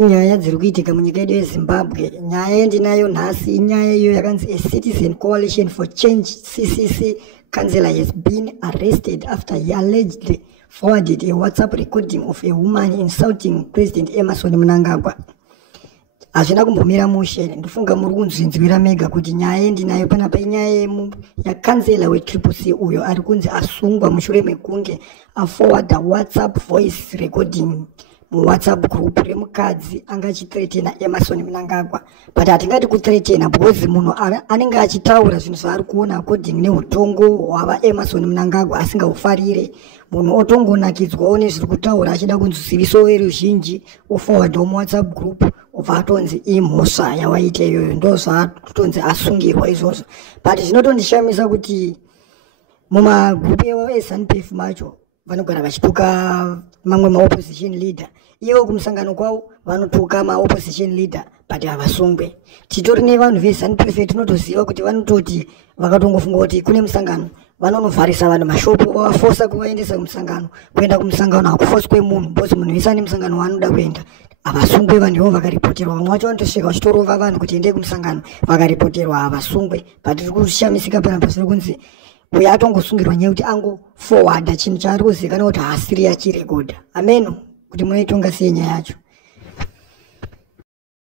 Nyaya dziri kuitika munyika yedu yeZimbabwe, nyaya yandinayo nhasi inyaya iyo yakanzi a Citizen Coalition for Change CCC councillor has been arrested after he allegedly forwarded a WhatsApp recording of a woman insulting President Emmerson Mnangagwa. Hazvina kumbomira mushe, ndofunga muri kunzvinzwira mega kuti nyaya yandinayo panapa inyaya yakanzela weCCC uyo ari kunzi asungwa mushure mekunge aforwarda WhatsApp voice recording WhatsApp group remukadzi anga achithreatena Emmerson Mnangagwa. But hatingati kuthreatena because munhu anenge achitaura zvinhu zvaari kuona according neutongo hwava Emmerson Mnangagwa asingahufarire. Munhu otongonakidzwawo nezviri kutaura achida kunzi ziviso veruzhinji oforwardawo muWhatsApp group obva atonzi imhosva yawaita iyoyo, ndo zvaatonzi asungirwa izvozvo. But zvinotondishamisa kuti mumagrupu eZANU-PF macho vanogara vachituka mamwe maopposition leader, ivo kumusangano kwavo vanotuka maopposition leader but havasungwe. Titori nevanhu veZANU-PF tinotoziva kuti vanototi vakatongofunga kuti kune musangano vanonovharisa vanhu mashopu vavafosa kuvaendesa kumusangano. Kuenda kumusangano hakufoswe munhu because munhu wese ane musangano waanoda kuenda. Havasungwe vanhu ivo vakaripoterwa. Vamwe vacho vanotosvika vachitorova vanhu kuti endei kumusangano vakaripoterwa havasungwe. But tiri kushamisika panapa zviri kunzi uyo atongosungirwa nyaya kuti angoforwarda chinhu chaari kuzivikanwa kuti haasiri achirekodha. Ameno kuti munoitonga sei nyaya yacho.